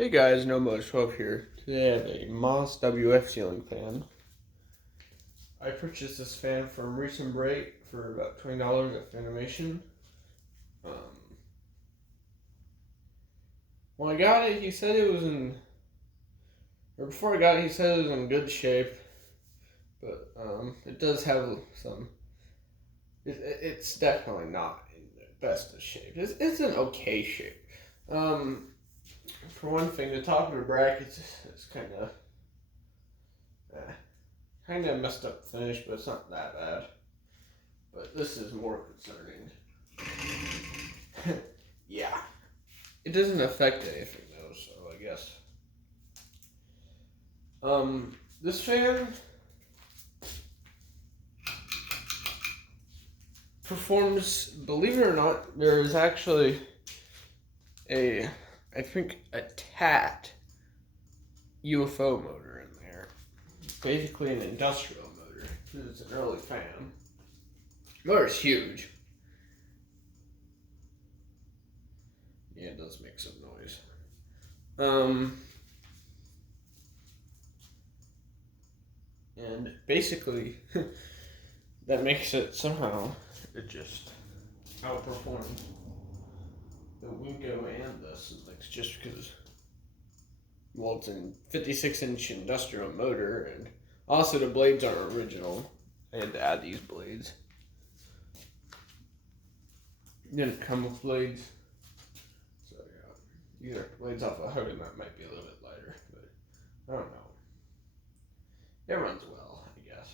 Hey guys, No12 here. Today I have a Moss WF ceiling fan. I purchased this fan from Reece for about $20 at Fanimation. When I got it, he said it was before I got it, he said it was in good shape. But it does have some, it's definitely not in the best of shape. It's an okay shape. For one thing, the top of the brackets is kind of messed up finish, but it's not that bad. But this is more concerning. Yeah. It doesn't affect anything though, so I guess. This fan performs, believe it or not, there is actually I think a TAT UFO motor in there. Basically an industrial motor. It's an early fan. The motor's huge. Yeah, it does make some noise. And basically, that makes it somehow, it just outperforms the Winco and this. It's just because, well, it's a 56-inch industrial motor, and also the blades aren't original. I had to add these blades. Didn't come with blades. So yeah, these are blades off a Hogan that might be a little bit lighter, but I don't know. It runs well, I guess.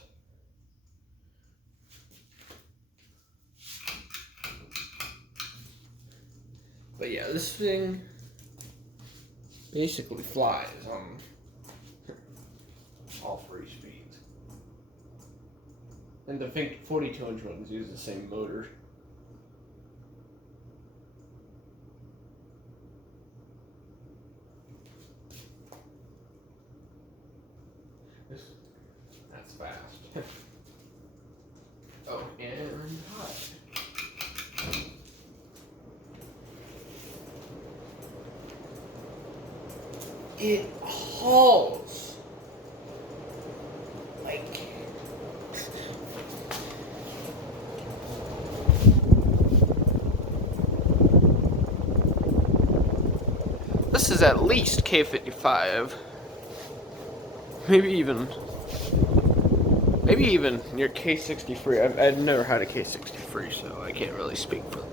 But yeah, this thing basically flies on all three speeds. And I think 42-inch ones use the same motor. That's fast. Oh, and hot. It hauls like this is at least K55, maybe even near K63. I've never had a K63, so I can't really speak for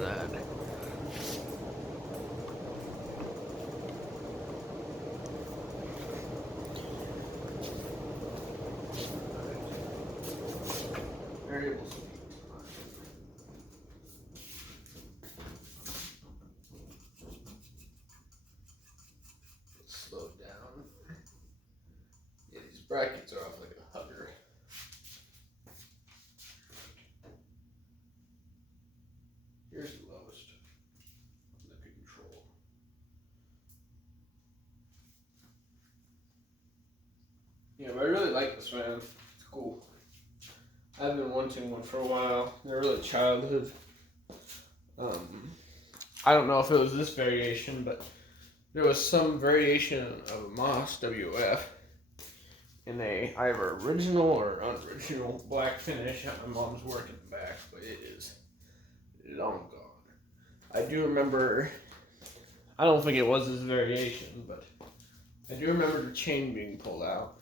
that. Variable speed. Slow down. Yeah, these brackets are off like a hugger. Here's the lowest on the control. Yeah, but I really like this fan. It's cool. I've been wanting one for a while. They're really childhood. I don't know if it was this variation, but there was some variation of a Moss WF in a either original or unoriginal black finish. My mom's working back, but it is long gone. I do remember, I don't think it was this variation, but I do remember the chain being pulled out.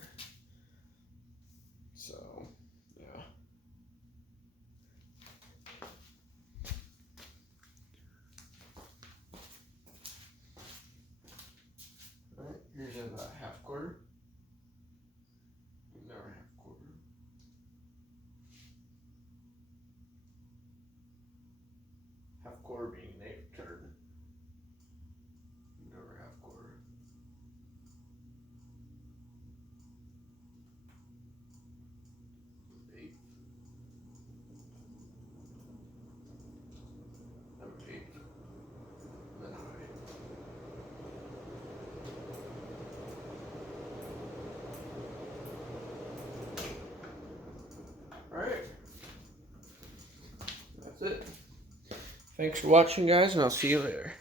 So, yeah. Alright, here's a half quarter. Another half quarter. Half quarter being an eighth turn. Another half quarter. Eighth. Another eighth. And then high. Alright. That's it. Thanks for watching, guys, and I'll see you later.